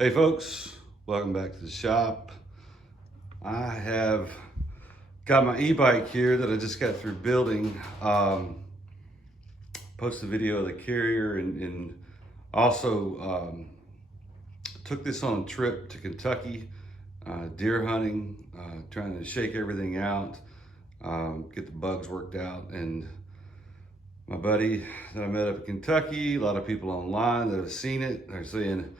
Hey folks, welcome back to the shop. I have got my e-bike here that I just got through building. Posted a video of the carrier and also took this on a trip to Kentucky, deer hunting, trying to shake everything out, get the bugs worked out. And my buddy that I met up in Kentucky, a lot of people online that have seen it, they're saying,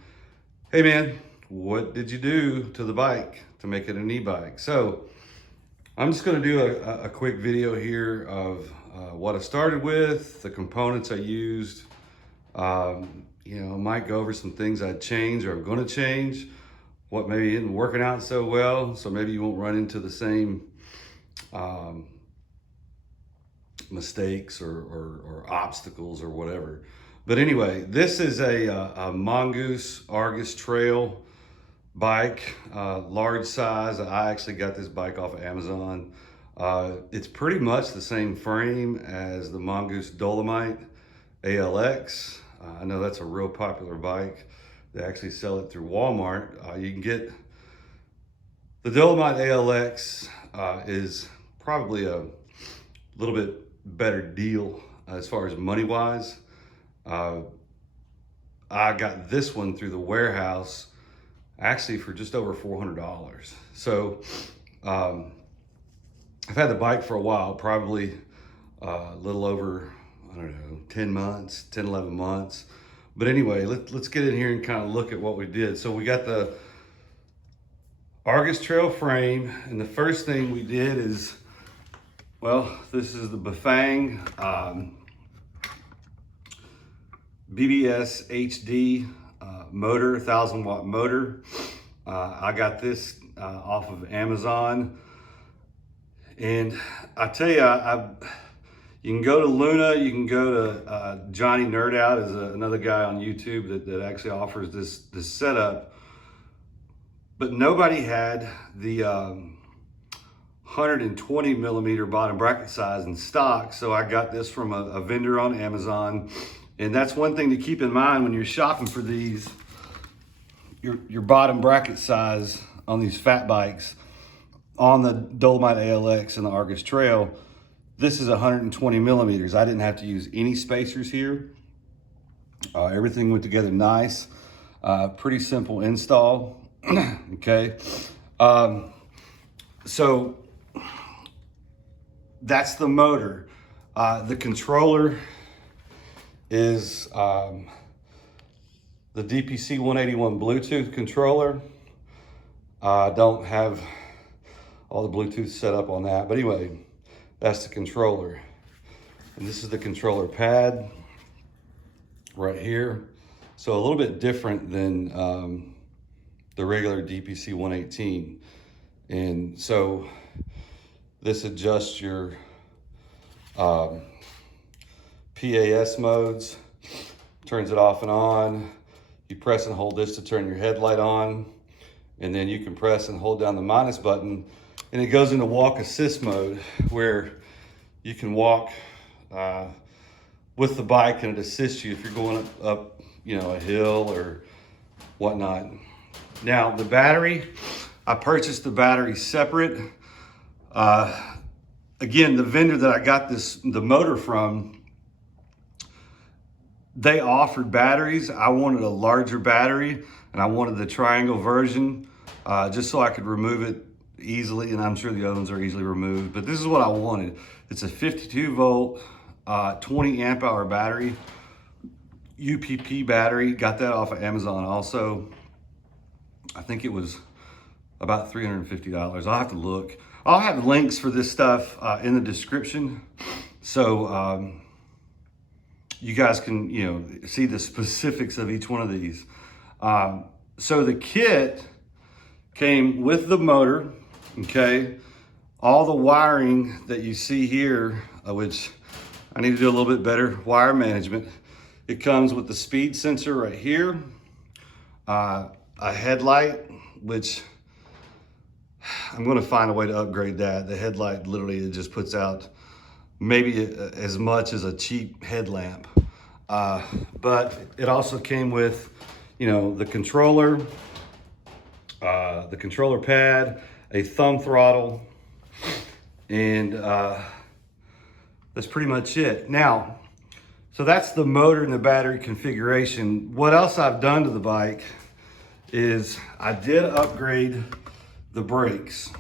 hey man, what did you do to the bike to make it an e-bike? So I'm just gonna do a quick video here of what I started with, the components I used. You know, I might go over some things I'd change or I'm gonna change, what maybe isn't working out so well, so maybe you won't run into the same mistakes or obstacles or whatever. But anyway, this is a Mongoose Argus Trail bike, large size. I actually got this bike off of Amazon. It's pretty much the same frame as the Mongoose Dolomite ALX. I know that's a real popular bike. They actually sell it through Walmart. You can get the Dolomite ALX is probably a little bit better deal as far as money wise. I got this one through the warehouse actually for just over $400. So I've had the bike for a while, probably a little over, I don't know, 10 months, 10, 11 months. But anyway, let's get in here and kind of look at what we did. So we got the Argus Trail frame, and the first thing we did is, well, this is the Bafang BBS HD motor, 1,000 watt motor. I got this off of Amazon. And I tell you, you can go to Luna, you can go to Johnny Nerd Out, is another guy on YouTube that actually offers this setup. But nobody had the 120 millimeter bottom bracket size in stock. So I got this from a vendor on Amazon. And that's one thing to keep in mind when you're shopping for these, your bottom bracket size on these fat bikes. On the Dolomite ALX and the Argus Trail, this is 120 millimeters. I didn't have to use any spacers here. Everything went together nice. Pretty simple install, okay? So that's the motor. The controller is the DPC 181 Bluetooth controller. I don't have all the Bluetooth set up on that, but anyway, that's the controller. And this is the controller pad right here. So a little bit different than the regular DPC 118. And so this adjusts your PAS modes, turns it off and on. You press and hold this to turn your headlight on, and then you can press and hold down the minus button, and it goes into walk assist mode where you can walk with the bike and it assists you if you're going up you know, a hill or whatnot. Now the battery, I purchased the battery separate. Again, the vendor that I got the motor from, they offered batteries. I wanted a larger battery and I wanted the triangle version just so I could remove it easily, and I'm sure the other ones are easily removed, but this is what I wanted. It's a 52 volt, 20 amp hour battery, UPP battery. Got that off of Amazon also. I think it was about $350. I'll have to look. I'll have links for this stuff in the description. So you guys can, you know, see the specifics of each one of these. So the kit came with the motor, okay? All the wiring that you see here, which I need to do a little bit better wire management. It comes with the speed sensor right here, a headlight, which I'm gonna find a way to upgrade that. The headlight literally, it just puts out maybe as much as a cheap headlamp. But it also came with you know, the controller pad, a thumb throttle, and that's pretty much it. Now, so that's the motor and the battery configuration. What else I've done to the bike is I did upgrade the brakes.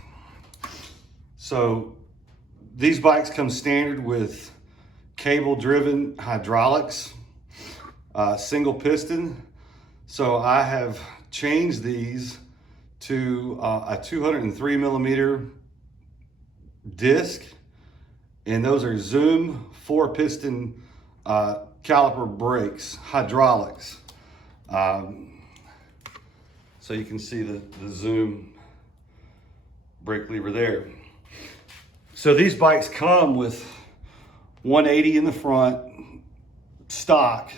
So these bikes come standard with cable driven hydraulics, single piston. So I have changed these to a 203 millimeter disc, and those are Zoom 4-piston caliper brakes, hydraulics. So you can see the Zoom brake lever there. So these bikes come with 180 in the front, stock,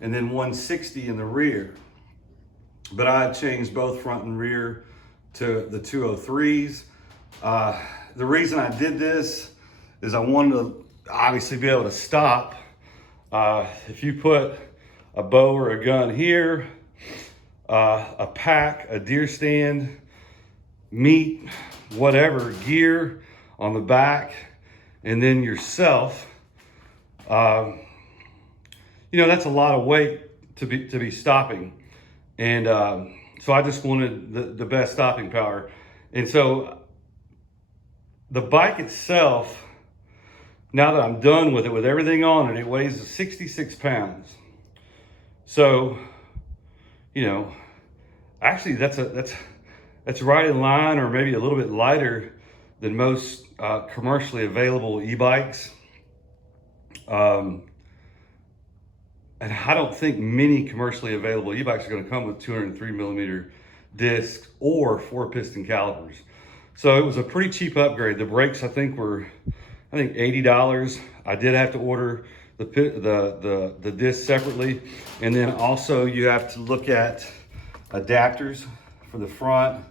and then 160 in the rear. But I changed both front and rear to the 203s. The reason I did this is I wanted to obviously be able to stop. If you put a bow or a gun here, a pack, a deer stand, meat, whatever, gear on the back, and then yourself, you know, that's a lot of weight to be stopping. And so I just wanted the best stopping power. And so the bike itself, now that I'm done with it, with everything on it, it weighs 66 pounds. So, you know, actually that's right in line, or maybe a little bit lighter than most commercially available e-bikes. And I don't think many commercially available e-bikes are going to come with 203 millimeter discs or 4-piston calipers. So it was a pretty cheap upgrade. The brakes, I think $80. I did have to order the disc separately, and then also you have to look at adapters for the front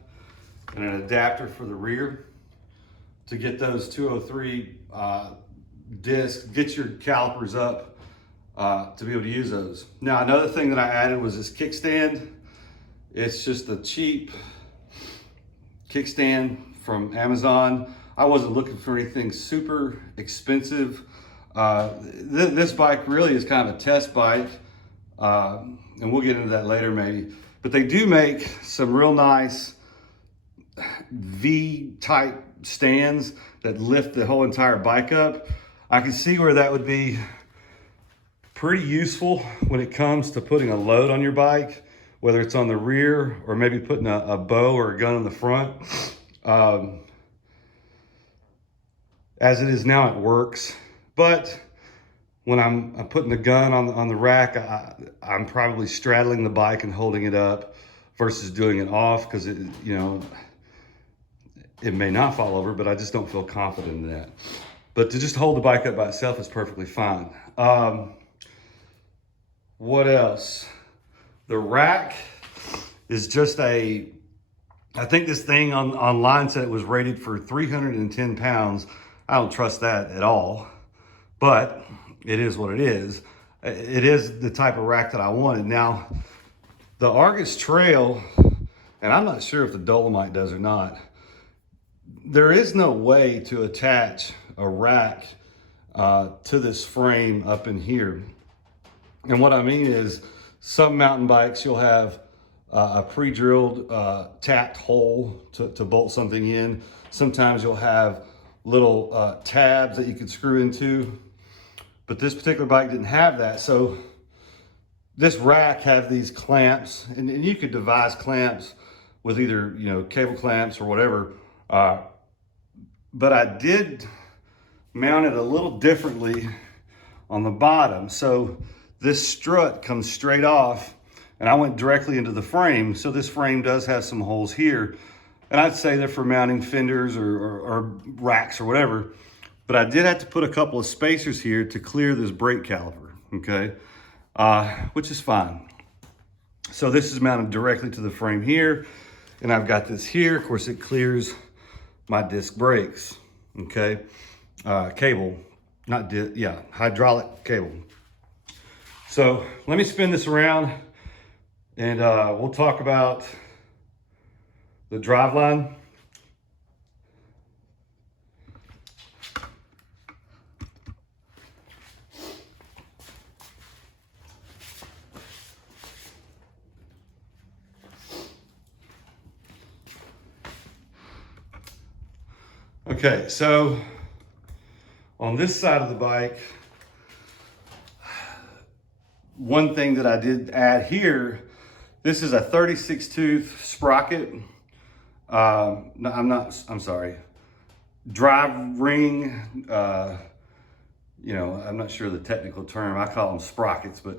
and an adapter for the rear to get those 203 discs, get your calipers up to be able to use those. Now, another thing that I added was this kickstand. It's just a cheap kickstand from Amazon. I wasn't looking for anything super expensive. This bike really is kind of a test bike, and we'll get into that later maybe. But they do make some real nice V-type stands that lift the whole entire bike up. I can see where that would be pretty useful when it comes to putting a load on your bike, whether it's on the rear or maybe putting a bow or a gun in the front. As it is now, it works. But when I'm putting the gun on the rack, I'm probably straddling the bike and holding it up versus doing it off, because it, you know, it may not fall over, but I just don't feel confident in that. But to just hold the bike up by itself is perfectly fine. What else? The rack is just I think this thing online said it was rated for 310 pounds. I don't trust that at all, but it is what it is. It is the type of rack that I wanted. Now, the Argus Trail, and I'm not sure if the Dolomite does or not, there is no way to attach a rack to this frame up in here. And what I mean is, some mountain bikes, you'll have a pre-drilled tacked hole to bolt something in. Sometimes you'll have little tabs that you could screw into, but this particular bike didn't have that. So this rack has these clamps, and you could devise clamps with either, you know, cable clamps or whatever. But I did mount it a little differently on the bottom. So this strut comes straight off, and I went directly into the frame. So this frame does have some holes here, and I'd say they're for mounting fenders or racks or whatever. But I did have to put a couple of spacers here to clear this brake caliper, okay? Which is fine. So this is mounted directly to the frame here, and I've got this here. Of course, it clears my disc brakes, okay? Cable, not disc, yeah, hydraulic cable. So let me spin this around. and we'll talk about the driveline. Okay, so on this side of the bike, one thing that I did add here, this is a 36 tooth sprocket. I'm sorry, drive ring. You know, I'm not sure the technical term. I call them sprockets, but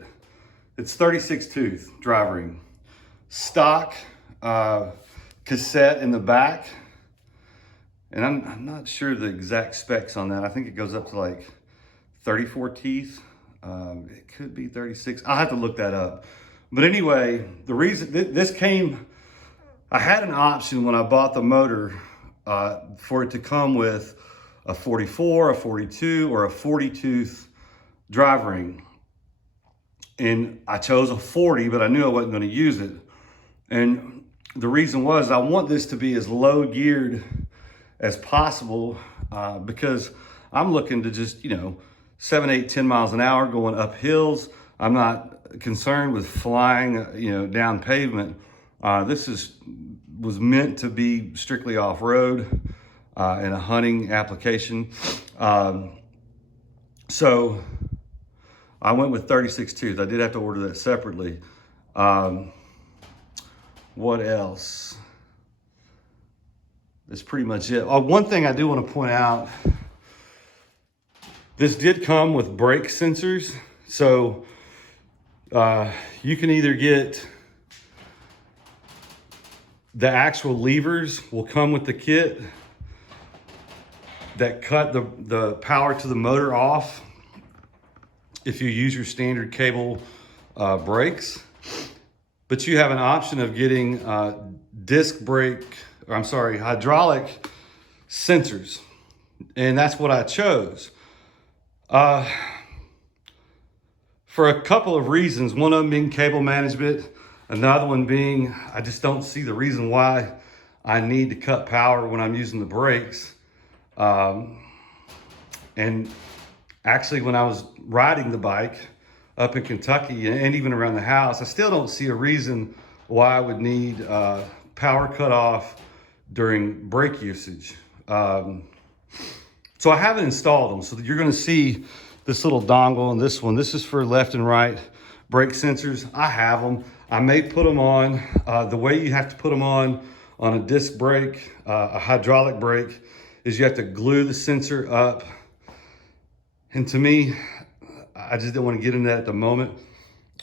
it's 36 tooth drive ring. Stock cassette in the back. And I'm not sure the exact specs on that. I think it goes up to like 34 teeth. It could be 36. I'll have to look that up. But anyway, the reason this came, I had an option when I bought the motor for it to come with a 44, a 42, or a 40 tooth drive ring. And I chose a 40, but I knew I wasn't going to use it. And the reason was I want this to be as low geared as possible because I'm looking to just, you know, 7, 8, 10 miles an hour going up hills. I'm not concerned with flying, you know, down pavement. This was meant to be strictly off-road and a hunting application. So I went with 36 tooth. I did have to order that separately. What else? That's pretty much it. One thing I do want to point out, this did come with brake sensors. So you can either get the actual levers will come with the kit that cut the power to the motor off if you use your standard cable brakes. But you have an option of getting hydraulic sensors. And that's what I chose. For a couple of reasons, one of them being cable management, another one being I just don't see the reason why I need to cut power when I'm using the brakes. And actually when I was riding the bike up in Kentucky and even around the house, I still don't see a reason why I would need power cut off during brake usage. So I haven't installed them. So you're gonna see this little dongle and this one. This is for left and right brake sensors. I have them. I may put them on. The way you have to put them on a disc brake, a hydraulic brake, is you have to glue the sensor up. And to me, I just didn't want to get into that at the moment.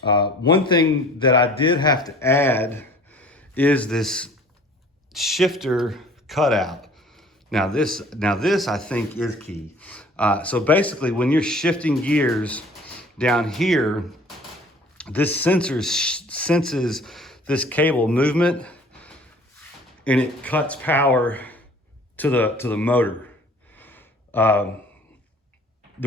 One thing that I did have to add is this shifter cutout. Now this I think is key. So basically when you're shifting gears down here, this sensor senses this cable movement and it cuts power to the motor. The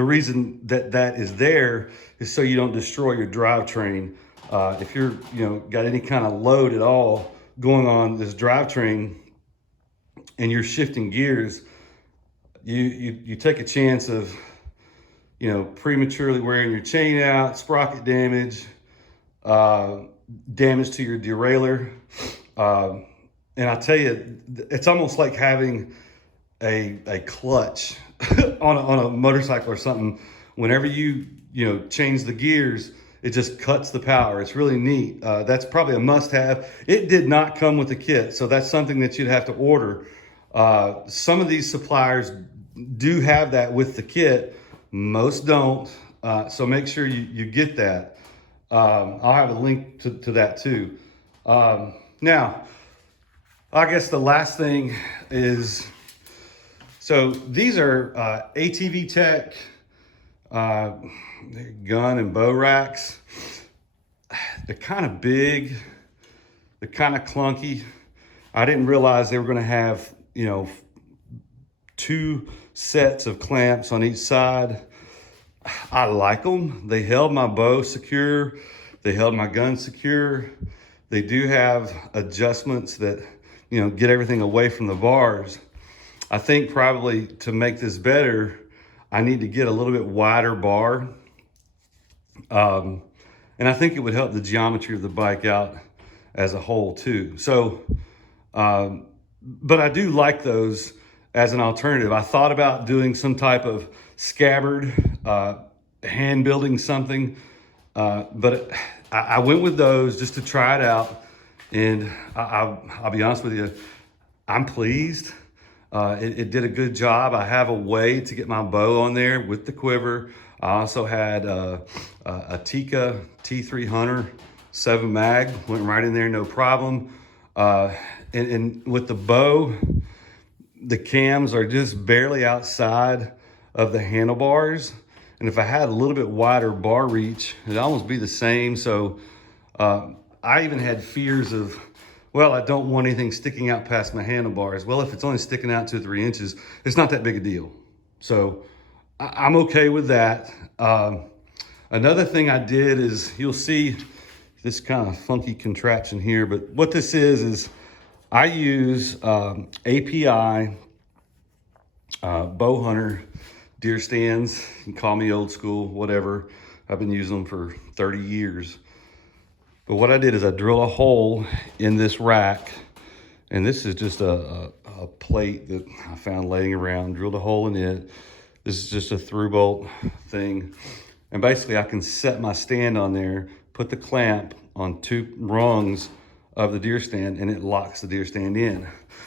reason that is there is so you don't destroy your drivetrain. If you're got any kind of load at all going on this drivetrain and you're shifting gears, you take a chance of prematurely wearing your chain out, sprocket damage, damage to your derailleur. And I tell you, it's almost like having a clutch on a motorcycle or something. Whenever you change the gears, it just cuts the power. It's really neat. That's probably a must-have. It did not come with the kit, so that's something that you'd have to order. Some of these suppliers do have that with the kit. Most don't. So make sure you get that. I'll have a link to that too. Now, I guess the last thing is, so these are ATV Tech gun and bow racks. They're kind of big. They're kind of clunky. I didn't realize they were going to have, 2 sets of clamps on each side. I like them. They held my bow secure. They held my gun secure. They do have adjustments that, you know, get everything away from the bars. I think probably to make this better, I need to get a little bit wider bar. And I think it would help the geometry of the bike out as a whole too. So, but I do like those as an alternative. I thought about doing some type of scabbard, hand building something, but I went with those just to try it out. And I'll be honest with you, I'm pleased. It did a good job. I have a way to get my bow on there with the quiver. I also had a Tikka T3 Hunter 7 mag, went right in there, no problem. And with the bow, the cams are just barely outside of the handlebars. And if I had a little bit wider bar reach, it'd almost be the same. So I even had fears of, well, I don't want anything sticking out past my handlebars. Well, if it's only sticking out 2 or 3 inches, it's not that big a deal. So I'm okay with that. Another thing I did is, you'll see this kind of funky contraption here, but what this is I use API bow hunter deer stands. You can call me old school, whatever. I've been using them for 30 years. But what I did is I drill a hole in this rack, and this is just a plate that I found laying around, drilled a hole in it. This is just a through bolt thing. And basically I can set my stand on there, put the clamp on 2 rungs of the deer stand, and it locks the deer stand in.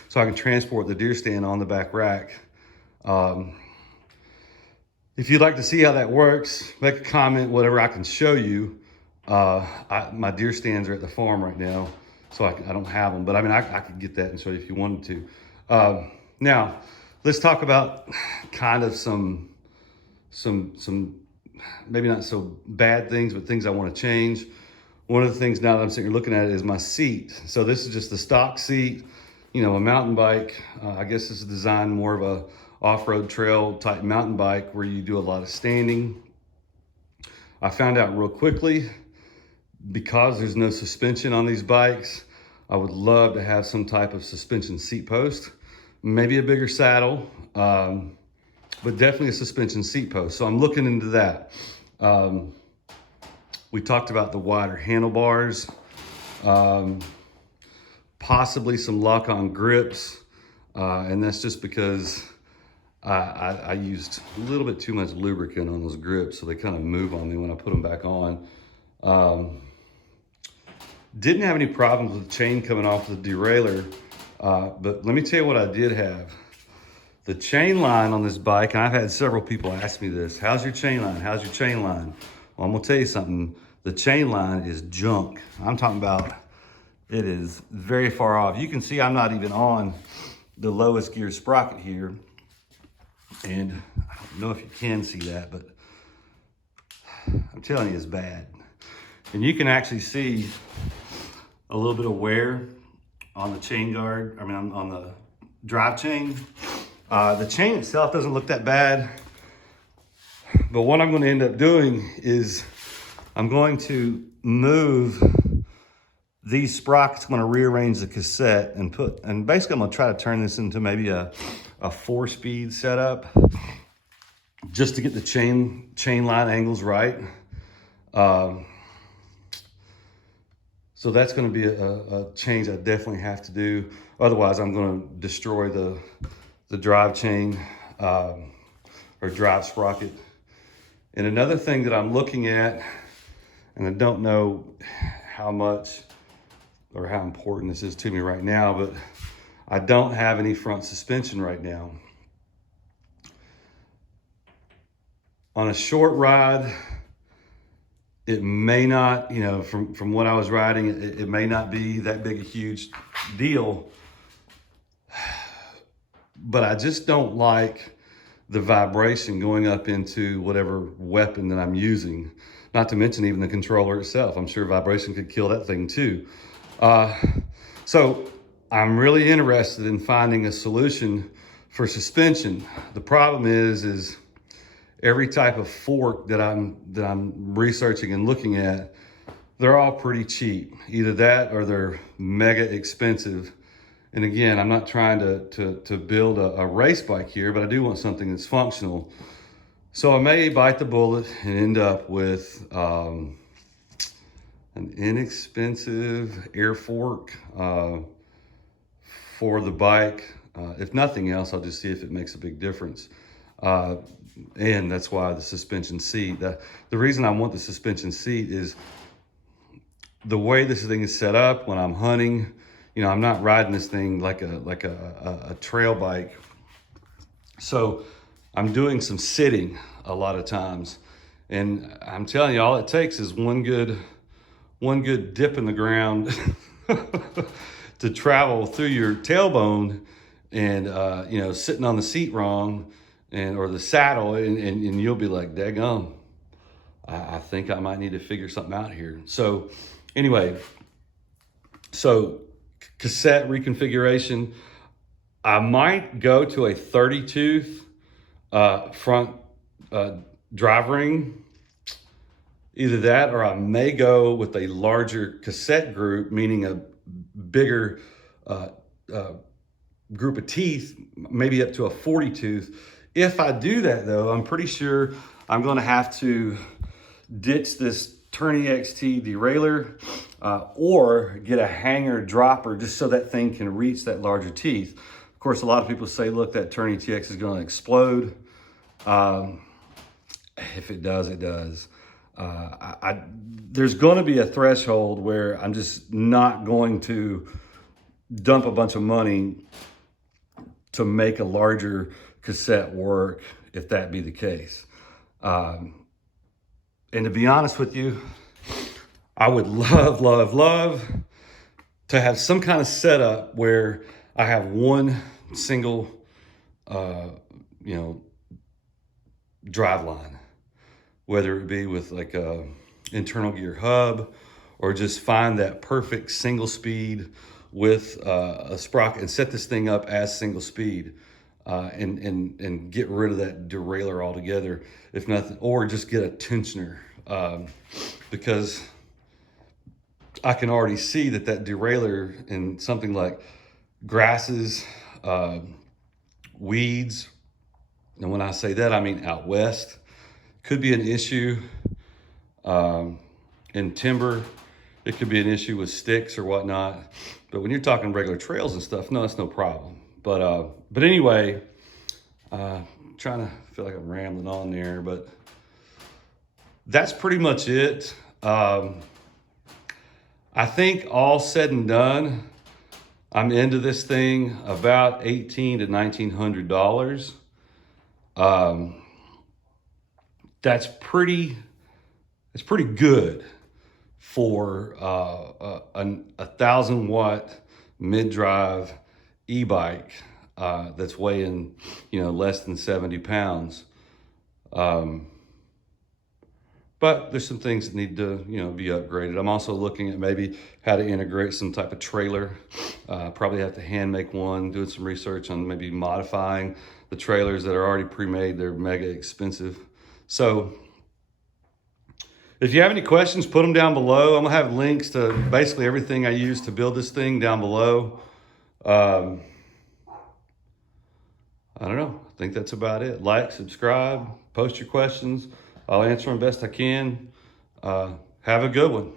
So I can transport the deer stand on the back rack. If you'd like to see how that works, make a comment, whatever, I can show you. My deer stands are at the farm right now, so I don't have them, but I mean, I could get that and show you if you wanted to. Now, let's talk about kind of some maybe not so bad things, but things I want to change. One of the things now that I'm sitting here looking at it is my seat. So this is just the stock seat, you know, a mountain bike. I guess this is designed more of a off-road trail type mountain bike where you do a lot of standing. I found out real quickly, because there's no suspension on these bikes, I would love to have some type of suspension seat post, maybe a bigger saddle, but definitely a suspension seat post. So I'm looking into that. We talked about the wider handlebars, possibly some lock-on grips, and that's just because I used a little bit too much lubricant on those grips, so they kind of move on me when I put them back on. Didn't have any problems with the chain coming off the derailleur, but let me tell you what I did have. The chain line on this bike, and I've had several people ask me this, how's your chain line? How's your chain line? Well, I'm gonna tell you something. The chain line is junk. I'm talking about, it is very far off. You can see I'm not even on the lowest gear sprocket here. And I don't know if you can see that, but I'm telling you, it's bad. And you can actually see a little bit of wear on the chain guard, I mean, on the drive chain. The chain itself doesn't look that bad, but what I'm going to end up doing is I'm going to move these sprockets. I'm going to rearrange the cassette and basically I'm going to try to turn this into maybe a 4-speed setup, just to get the chain line angles right. So that's going to be a change I definitely have to do. Otherwise, I'm going to destroy the drive chain or drive sprocket. And another thing that I'm looking at, and I don't know how much or how important this is to me right now, but I don't have any front suspension right now. On a short ride, it may not, you know, from what I was riding, it may not be that big a huge deal, but I just don't like the vibration going up into whatever weapon that I'm using. Not to mention even the controller itself. I'm sure vibration could kill that thing too. So I'm really interested in finding a solution for suspension. The problem is every type of fork that I'm researching and looking at, they're all pretty cheap. Either that or they're mega expensive. And again, I'm not trying to build a race bike here, but I do want something that's functional. So I may bite the bullet and end up with an inexpensive air fork for the bike. If nothing else, I'll just see if it makes a big difference. And that's why the suspension seat. The reason I want the suspension seat is the way this thing is set up when I'm hunting. You know, I'm not riding this thing like a trail bike. So I'm doing some sitting a lot of times. And I'm telling you, all it takes is one good dip in the ground to travel through your tailbone and, you know, sitting on the seat wrong or the saddle and you'll be like, daggum, I think I might need to figure something out here. So anyway, so cassette reconfiguration, I might go to a 30 tooth front drive ring. Either that or I may go with a larger cassette group, meaning a bigger group of teeth, maybe up to a 40 tooth. If I do that though, I'm pretty sure I'm gonna have to ditch this Tourney XT derailleur or get a hanger dropper just so that thing can reach that larger teeth. Of course, a lot of people say, look, that Tourney TX is gonna explode. If it does, it does. There's gonna be a threshold where I'm just not going to dump a bunch of money to make a larger cassette work, if that be the case. And to be honest with you, I would love to have some kind of setup where I have one single, you know, drive line, whether it be with like a internal gear hub or just find that perfect single speed with a sprocket and set this thing up as single speed. And get rid of that derailleur altogether, if nothing, or just get a tensioner, because I can already see that derailleur in something like grasses, weeds, and when I say that, I mean out west, could be an issue. In timber, it could be an issue with sticks or whatnot. But when you're talking regular trails and stuff, no, it's no problem. But anyway, trying to feel like I'm rambling on there, but that's pretty much it. I think all said and done, I'm into this thing about $1,800 to $1,900. That's pretty good for a 1,000-watt mid-drive e-bike that's weighing, you know, less than 70 pounds. But there's some things that need to, you know, be upgraded. I'm also looking at maybe how to integrate some type of trailer. Probably have to hand make one, doing some research on maybe modifying the trailers that are already pre-made. They're mega expensive. So if you have any questions, put them down below. I'm gonna have links to basically everything I use to build this thing down below. I don't know, I think that's about it. Like, subscribe, post your questions. I'll answer them best I can. Have a good one.